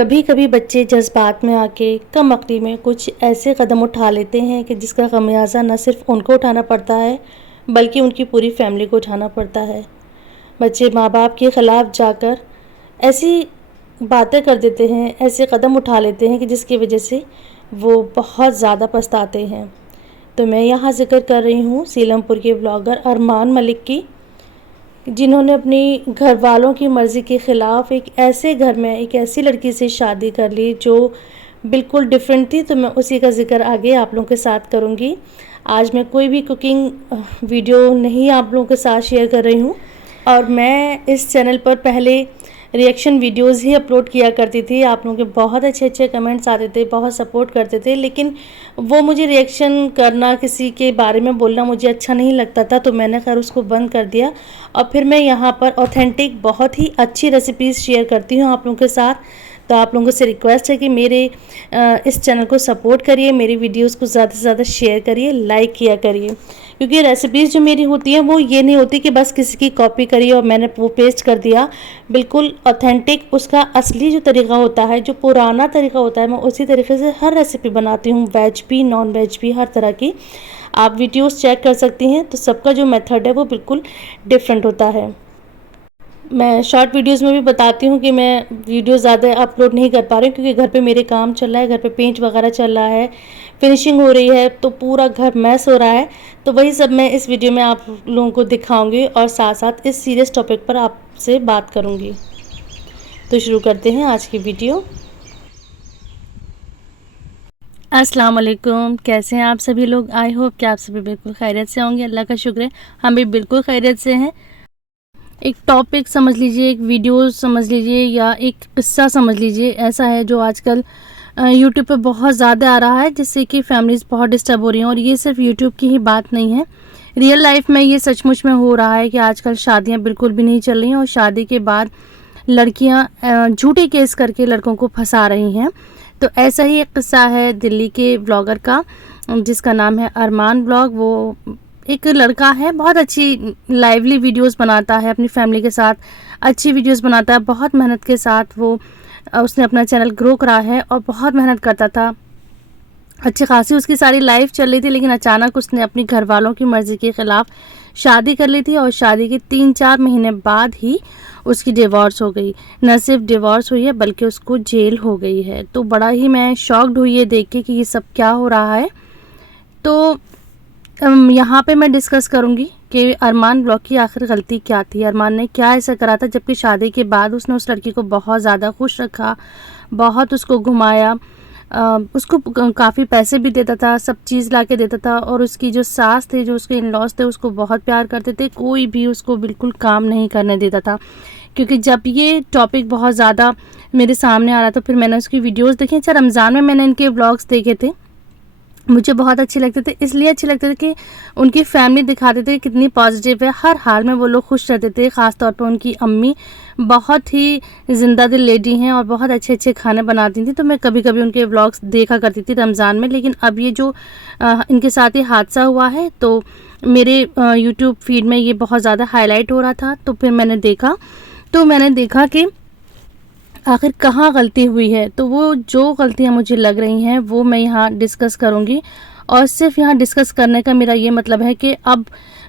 कभी कभी बच्चे जज्बात में आके कम अक्ली में कुछ ऐसे कदम उठा लेते हैं कि जिसका खमियाजा न सिर्फ उनको उठाना पड़ता है बल्कि उनकी पूरी फैमिली को उठाना पड़ता है। बच्चे माँ बाप के ख़िलाफ़ जाकर ऐसी बातें कर देते हैं, ऐसे कदम उठा लेते हैं कि जिसकी वजह से वो बहुत ज़्यादा पछताते हैं। तो मैं यहाँ ज़िक्र कर रही हूँ सीलमपुर के ब्लॉगर अरमान मलिक की, जिन्होंने अपनी घर वालों की मर्ज़ी के ख़िलाफ़ एक ऐसे घर में एक ऐसी लड़की से शादी कर ली जो बिल्कुल डिफरेंट थी। तो मैं उसी का ज़िक्र आगे आप लोगों के साथ करूँगी। आज मैं कोई भी कुकिंग वीडियो नहीं आप लोगों के साथ शेयर कर रही हूँ, और मैं इस चैनल पर पहले रिएक्शन वीडियोस ही अपलोड किया करती थी। आप लोगों के बहुत अच्छे अच्छे कमेंट्स आते थे, बहुत सपोर्ट करते थे, लेकिन वो मुझे रिएक्शन करना, किसी के बारे में बोलना मुझे अच्छा नहीं लगता था, तो मैंने खैर उसको बंद कर दिया। और फिर मैं यहाँ पर ऑथेंटिक बहुत ही अच्छी रेसिपीज़ शेयर करती हूँ आप लोगों के साथ। तो आप लोगों से रिक्वेस्ट है कि मेरे इस चैनल को सपोर्ट करिए, मेरी वीडियोस को ज़्यादा से ज़्यादा शेयर करिए, लाइक किया करिए, क्योंकि रेसिपीज़ जो मेरी होती हैं वो ये नहीं होती कि बस किसी की कॉपी करी और मैंने वो पेस्ट कर दिया। बिल्कुल ऑथेंटिक उसका असली जो तरीका होता है, जो पुराना तरीका होता है, मैं उसी तरीके से हर रेसिपी बनाती हूँ, वेज भी नॉन वेज भी, हर तरह की। आप वीडियोस चेक कर सकती हैं, तो सबका जो मेथड है वो बिल्कुल डिफरेंट होता है। मैं शॉर्ट वीडियोस में भी बताती हूँ कि मैं वीडियो ज़्यादा अपलोड नहीं कर पा रही हूँ, क्योंकि घर पे मेरे काम चल रहा है, घर पे पेंट वगैरह चल रहा है, फिनिशिंग हो रही है, तो पूरा घर मैस हो रहा है। तो वही सब मैं इस वीडियो में आप लोगों को दिखाऊंगी और साथ साथ इस सीरियस टॉपिक पर आपसे बात करूँगी। तो शुरू करते हैं आज की वीडियो। अस्सलाम वालेकुम, कैसे हैं आप सभी लोग? आई होप कि आप सभी बिल्कुल खैरियत से होंगे। अल्लाह का शुक्र है, हम भी बिल्कुल खैरियत से हैं। एक टॉपिक समझ लीजिए, एक वीडियो समझ लीजिए, या एक किस्सा समझ लीजिए, ऐसा है जो आजकल यूट्यूब पे बहुत ज़्यादा आ रहा है, जिससे कि फैमिलीज़ बहुत डिस्टर्ब हो रही हैं। और ये सिर्फ यूट्यूब की ही बात नहीं है, रियल लाइफ में ये सचमुच में हो रहा है कि आजकल शादियां बिल्कुल भी नहीं चल रही हैं, और शादी के बाद लड़कियां झूठे केस करके लड़कों को फंसा रही हैं। तो ऐसा ही एक किस्सा है दिल्ली के ब्लॉगर का, जिसका नाम है अरमान ब्लॉग। वो एक लड़का है, बहुत अच्छी लाइवली वीडियोस बनाता है, अपनी फैमिली के साथ अच्छी वीडियोस बनाता है, बहुत मेहनत के साथ वो उसने अपना चैनल ग्रो करा है और बहुत मेहनत करता था। अच्छी खासी उसकी सारी लाइफ चल रही थी, लेकिन अचानक उसने अपनी घर वालों की मर्ज़ी के ख़िलाफ़ शादी कर ली थी, और शादी के 3-4 महीने बाद ही उसकी डिवोर्स हो गई। न सिर्फ डिवोर्स हुई है बल्कि उसको जेल हो गई है। तो बड़ा ही मैं शॉक्ड हुई ये देख के कि ये सब क्या हो रहा है। तो यहाँ पे मैं डिस्कस करूँगी कि अरमान ब्लॉग की आखिर गलती क्या थी, अरमान ने क्या ऐसा करा था, जबकि शादी के बाद उसने उस लड़की को बहुत ज़्यादा खुश रखा, बहुत उसको घुमाया, उसको काफ़ी पैसे भी देता था, सब चीज़ ला के देता था। और उसकी जो सास थे, जो उसके इन लॉज थे, उसको बहुत प्यार करते थे, कोई भी उसको बिल्कुल काम नहीं करने देता था। क्योंकि जब ये टॉपिक बहुत ज़्यादा मेरे सामने आ रहा था, फिर मैंने उसकी वीडियोज़ देखी। अच्छा, रमज़ान में मैंने इनके व्लॉग्स देखे थे, मुझे बहुत अच्छे लगते थे। इसलिए अच्छे लगते थे कि उनकी फैमिली दिखाते थे कितनी पॉजिटिव है, हर हाल में वो लोग खुश रहते थे। ख़ास तौर पे उनकी अम्मी बहुत ही ज़िंदा दिल लेडी हैं और बहुत अच्छे अच्छे खाने बनाती थी। तो मैं कभी कभी उनके व्लॉग्स देखा करती थी रमज़ान में। लेकिन अब ये जो इनके साथ ये हादसा हुआ है, तो मेरे यूट्यूब फीड में ये बहुत ज़्यादा हाईलाइट हो रहा था। तो फिर मैंने देखा कि आखिर कहाँ गलती हुई है। तो वो जो गलतियाँ मुझे लग रही हैं वो मैं यहाँ डिस्कस करूँगी। और सिर्फ यहाँ डिस्कस करने का मेरा ये मतलब है कि अब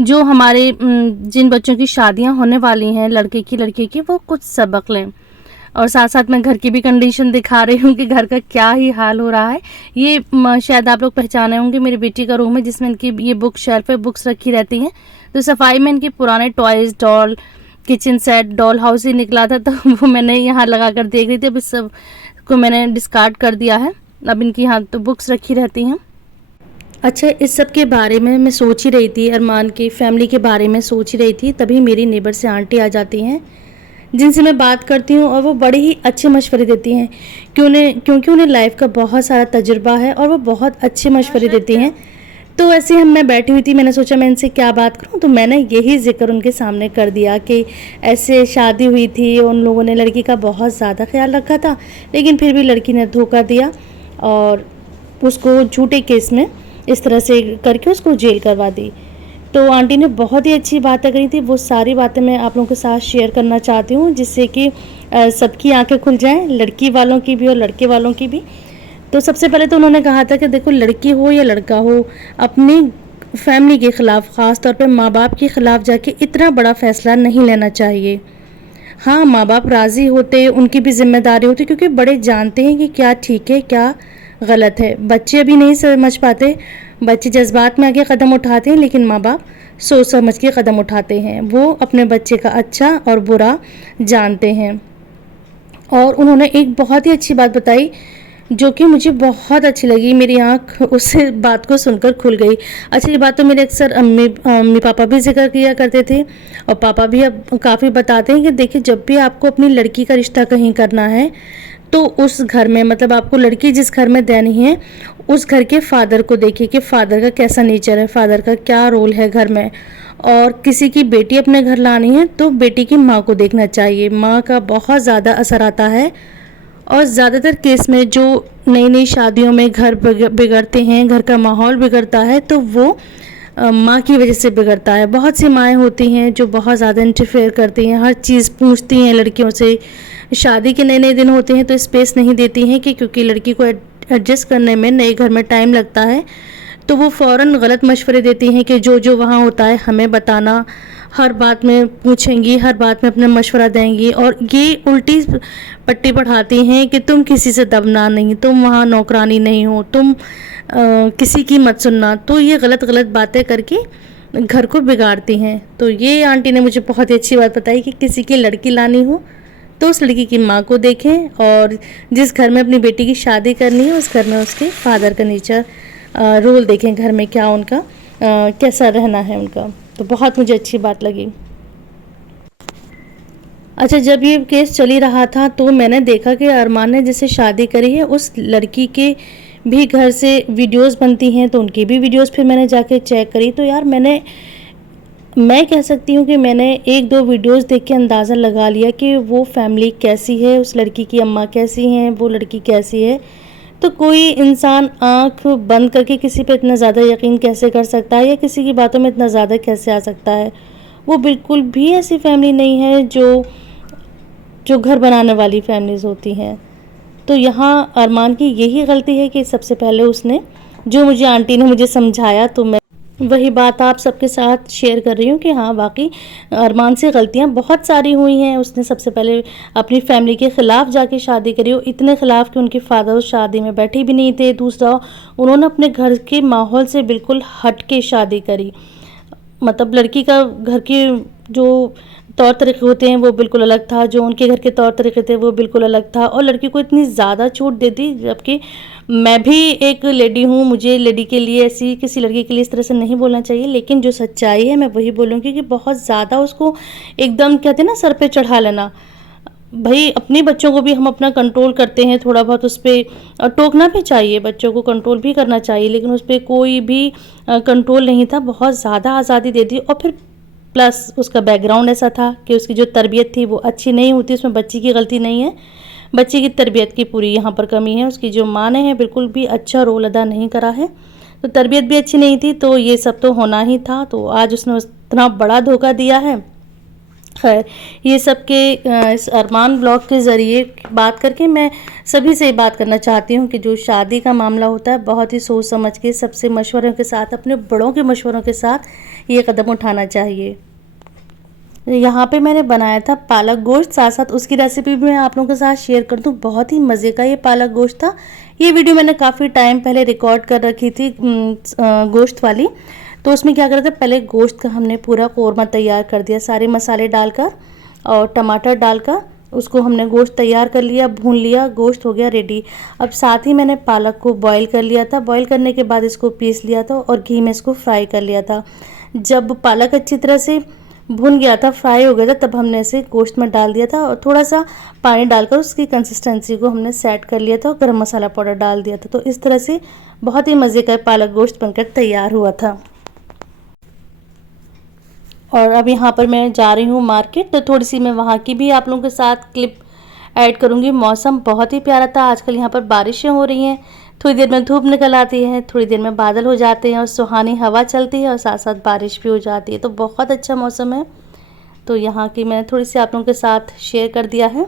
जो हमारे जिन बच्चों की शादियाँ होने वाली हैं, लड़के की लड़की की, वो कुछ सबक लें। और साथ साथ मैं घर की भी कंडीशन दिखा रही हूँ कि घर का क्या ही हाल हो रहा है। ये शायद आप लोग पहचाने होंगे, मेरी बेटी का रूम है जिसमें इनकी ये बुक शेल्फ पे बुक्स रखी रहती हैं। तो सफाई में इनके पुराने toys, doll, kitchen set, doll house ही निकला था, तो वो मैंने यहाँ लगा कर देख रही थी। अब इस सब को मैंने डिस्कार्ड कर दिया है, अब इनकी यहाँ तो बुक्स रखी रहती हैं। अच्छा, इस सब के बारे में मैं सोच ही रही थी, अरमान की फैमिली के बारे में सोच ही रही थी, तभी मेरी नेबर से आंटी आ जाती हैं, जिनसे मैं बात करती हूँ, और वो बड़े ही अच्छे मशवरे देती हैं क्योंकि उन्हें लाइफ का बहुत सारा तजुर्बा है और वो बहुत अच्छे मशवरे देती हैं। तो ऐसे हम मैं बैठी हुई थी, मैंने सोचा मैं इनसे क्या बात करूं, तो मैंने यही जिक्र उनके सामने कर दिया कि ऐसे शादी हुई थी, उन लोगों ने लड़की का बहुत ज़्यादा ख्याल रखा था, लेकिन फिर भी लड़की ने धोखा दिया और उसको झूठे केस में इस तरह से करके उसको जेल करवा दी। तो आंटी ने बहुत ही अच्छी बातें कही थी, वो सारी बातें मैं आप लोगों के साथ शेयर करना चाहती हूँ, जिससे कि सबकी आंखें खुल जाएं, लड़की वालों की भी और लड़के वालों की भी। तो सबसे पहले तो उन्होंने कहा था कि देखो, लड़की हो या लड़का हो, अपनी फैमिली के ख़िलाफ़, ख़ास तौर पे माँ बाप के ख़िलाफ़ जाके इतना बड़ा फ़ैसला नहीं लेना चाहिए। हाँ, माँ बाप राज़ी होते, उनकी भी ज़िम्मेदारी होती, क्योंकि बड़े जानते हैं कि क्या ठीक है क्या गलत है। बच्चे अभी नहीं समझ पाते, बच्चे जज्बात में आके कदम उठाते हैं, लेकिन माँ बाप सोच समझ के कदम उठाते हैं। वो अपने बच्चे का अच्छा और बुरा जानते हैं। और उन्होंने एक बहुत ही अच्छी बात बताई, जो कि मुझे बहुत अच्छी लगी, मेरी आँख उस बात को सुनकर खुल गई। अच्छा, ये बात तो मेरे अक्सर अम्मी पापा भी ज़िक्र किया करते थे, और पापा भी अब काफ़ी बताते हैं कि देखिए, जब भी आपको अपनी लड़की का रिश्ता कहीं करना है, तो उस घर में, मतलब आपको लड़की जिस घर में देनी है, उस घर के फादर को देखिए कि फादर का कैसा नेचर है, फादर का क्या रोल है घर में। और किसी की बेटी अपने घर लानी है तो बेटी की माँ को देखना चाहिए, माँ का बहुत ज़्यादा असर आता है। और ज़्यादातर केस में जो नई नई शादियों में घर बिगड़ते हैं, घर का माहौल बिगड़ता है, तो वो माँ की वजह से बिगड़ता है। बहुत सी माएँ होती हैं जो बहुत ज़्यादा इंटरफेयर करती हैं, हर चीज़ पूछती हैं लड़कियों से। शादी के नए नए दिन होते हैं तो स्पेस नहीं देती हैं, कि क्योंकि लड़की को एडजस्ट करने में नए घर में टाइम लगता है, तो वो फ़ौरन गलत मशवरे देती हैं कि जो जो वहाँ होता है हमें बताना, हर बात में पूछेंगी, हर बात में अपना मशवरा देंगी, और ये उल्टी पट्टी पढ़ाती हैं कि तुम किसी से दबना नहीं, तुम वहाँ नौकरानी नहीं हो, तुम किसी की मत सुनना। तो ये गलत गलत बातें करके घर को बिगाड़ती हैं। तो ये आंटी ने मुझे बहुत ही अच्छी बात बताई कि किसी की लड़की लानी हो तो उस लड़की की माँ को देखें, और जिस घर में अपनी बेटी की शादी करनी है उस घर में उसके फादर का नेचर, रोल देखें, घर में क्या उनका कैसा रहना है उनका। तो बहुत मुझे अच्छी बात लगी। अच्छा, जब ये केस चली रहा था तो मैंने देखा कि अरमान ने जिससे शादी करी है उस लड़की के भी घर से वीडियोस बनती हैं, तो उनकी भी वीडियोस फिर मैंने जाके चेक करी। तो यार, मैं कह सकती हूँ कि मैंने एक दो वीडियोस देख के अंदाज़ा लगा लिया कि वो फैमिली कैसी है, उस लड़की की अम्मा कैसी हैं, वो लड़की कैसी है। तो कोई इंसान आँख बंद करके किसी पे इतना ज़्यादा यकीन कैसे कर सकता है, या किसी की बातों में इतना ज़्यादा कैसे आ सकता है। वो बिल्कुल भी ऐसी फैमिली नहीं है जो घर बनाने वाली फैमिलीज़ होती हैं। तो यहाँ अरमान की यही गलती है कि सबसे पहले उसने, जो मुझे आंटी ने मुझे समझाया, तो मैं वही बात आप सबके साथ शेयर कर रही हूँ कि हाँ, वाकई अरमान से गलतियाँ बहुत सारी हुई हैं। उसने सबसे पहले अपनी फैमिली के ख़िलाफ़ जाके शादी करी, और इतने ख़िलाफ़ कि उनके फादर उस शादी में बैठे भी नहीं थे। दूसरा, उन्होंने अपने घर के माहौल से बिल्कुल हट के शादी करी, मतलब लड़की का घर के जो तौर तरीक़े होते हैं वो बिल्कुल अलग था, जो उनके घर के तौर तरीक़े थे वो बिल्कुल अलग था, और लड़की को इतनी ज़्यादा छूट दे दी। जबकि मैं भी एक लेडी हूँ, मुझे लेडी के लिए, ऐसी किसी लड़की के लिए इस तरह से नहीं बोलना चाहिए, लेकिन जो सच्चाई है मैं वही बोलूँगी कि बहुत ज़्यादा उसको एकदम, कहते हैं ना, सर पे चढ़ा लेना। भाई, अपने बच्चों को भी हम अपना कंट्रोल करते हैं थोड़ा बहुत, उस पर टोकना भी चाहिए, बच्चों को कंट्रोल भी करना चाहिए, लेकिन उस पर कोई भी कंट्रोल नहीं था, बहुत ज़्यादा आज़ादी दे दी। और फिर प्लस उसका बैकग्राउंड ऐसा था कि उसकी जो तरबियत थी वो अच्छी नहीं होती। उसमें बच्ची की गलती नहीं है, बच्ची की तरबियत की पूरी यहाँ पर कमी है। उसकी जो माँ ने है बिल्कुल भी अच्छा रोल अदा नहीं करा है, तो तरबियत भी अच्छी नहीं थी, तो ये सब तो होना ही था। तो आज उसने इतना बड़ा धोखा दिया है। खैर, ये सब के इस अरमान ब्लॉग के ज़रिए बात करके मैं सभी से बात करना चाहती हूँ कि जो शादी का मामला होता है, बहुत ही सोच समझ के, सबसे मशवरों के साथ, अपने बड़ों के मशवरों के साथ ये कदम उठाना चाहिए। यहाँ पे मैंने बनाया था पालक गोश्त, साथ साथ उसकी रेसिपी भी मैं आप लोगों के साथ शेयर कर दूँ। बहुत ही मज़े का ये पालक गोश्त था। ये वीडियो मैंने काफ़ी टाइम पहले रिकॉर्ड कर रखी थी गोश्त वाली। तो उसमें क्या करा था, पहले गोश्त का हमने पूरा कोरमा तैयार कर दिया, सारे मसाले डालकर और टमाटर डालकर उसको हमने गोश्त तैयार कर लिया, भून लिया, गोश्त हो गया रेडी। अब साथ ही मैंने पालक को बॉईल कर लिया था, बॉईल करने के बाद इसको पीस लिया था और घी में इसको फ्राई कर लिया था। जब पालक अच्छी तरह से भुन गया था, फ्राई हो गया था, तब हमने इसे गोश्त में डाल दिया था और थोड़ा सा पानी डालकर उसकी कंसिस्टेंसी को हमने सेट कर लिया था और गरम मसाला पाउडर डाल दिया था। तो इस तरह से बहुत ही मज़े का पालक गोश्त बनकर तैयार हुआ था। और अब यहाँ पर मैं जा रही हूँ मार्केट, तो थोड़ी सी मैं वहाँ की भी आप लोगों के साथ क्लिप ऐड करूँगी। मौसम बहुत ही प्यारा था, आजकल यहाँ पर बारिशें हो रही हैं, थोड़ी देर में धूप निकल आती है, थोड़ी देर में बादल हो जाते हैं और सुहानी हवा चलती है और साथ साथ बारिश भी हो जाती है। तो बहुत अच्छा मौसम है। तो यहाँ की मैंने थोड़ी सी आप लोगों के साथ शेयर कर दिया है।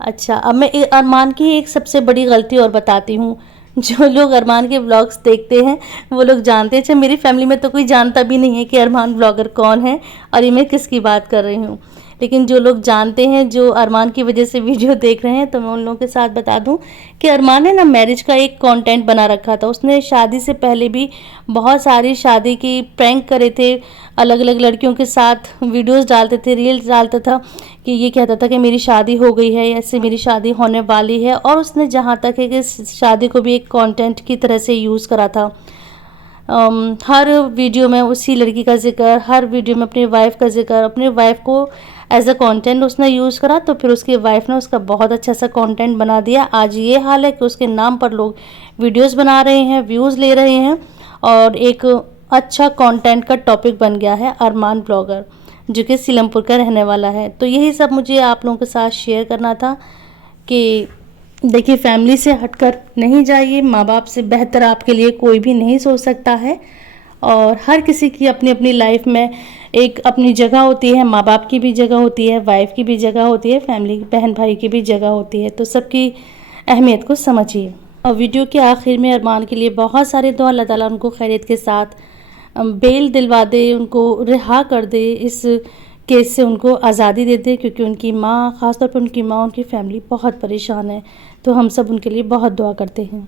अच्छा, अब मैं अरमान की एक सबसे बड़ी गलती और बताती हूँ। जो लोग अरमान के व्लॉग्स देखते हैं वो लोग जानते हैं। अच्छा, मेरी फैमिली में तो कोई जानता भी नहीं है कि अरमान ब्लॉगर कौन है और ये मैं किसकी बात कर रही हूँ। लेकिन जो लोग जानते हैं, जो अरमान की वजह से वीडियो देख रहे हैं, तो मैं उन लोगों के साथ बता दूं कि अरमान ने ना मैरिज का एक कंटेंट बना रखा था। उसने शादी से पहले भी बहुत सारी शादी की प्रैंक करे थे, अलग अलग लड़कियों के साथ वीडियोस डालते थे, रील्स डालता था कि ये कहता था कि मेरी शादी हो गई है, ऐसे मेरी शादी होने वाली है। और उसने जहाँ तक है कि शादी को भी एक कंटेंट की तरह से यूज़ करा था। हर वीडियो में उसी लड़की का जिक्र, हर वीडियो में अपनी वाइफ का जिक्र, अपनी वाइफ को एज अ कंटेंट उसने यूज़ करा। तो फिर उसकी वाइफ ने उसका बहुत अच्छा सा कंटेंट बना दिया। आज ये हाल है कि उसके नाम पर लोग वीडियोस बना रहे हैं, व्यूज़ ले रहे हैं और एक अच्छा कंटेंट का टॉपिक बन गया है अरमान ब्लॉगर, जो कि सीलमपुर का रहने वाला है। तो यही सब मुझे आप लोगों के साथ शेयर करना था कि देखिए, फैमिली से हटकर नहीं जाइए। माँ बाप से बेहतर आपके लिए कोई भी नहीं सोच सकता है। और हर किसी की अपनी अपनी लाइफ में एक अपनी जगह होती है। माँ बाप की भी जगह होती है, वाइफ की भी जगह होती है, फैमिली बहन भाई की भी जगह होती है। तो सबकी अहमियत को समझिए। और वीडियो के आखिर में अरमान के लिए बहुत सारे दुआ, अल्लाह ताला उनको खैरियत के साथ बेल दिलवा दे, उनको रिहा कर दे, इस केस से उनको आज़ादी दे दे, क्योंकि उनकी माँ, ख़ासतौर पर उनकी माँ, उनकी फैमिली बहुत परेशान है। तो हम सब उनके लिए बहुत दुआ करते हैं।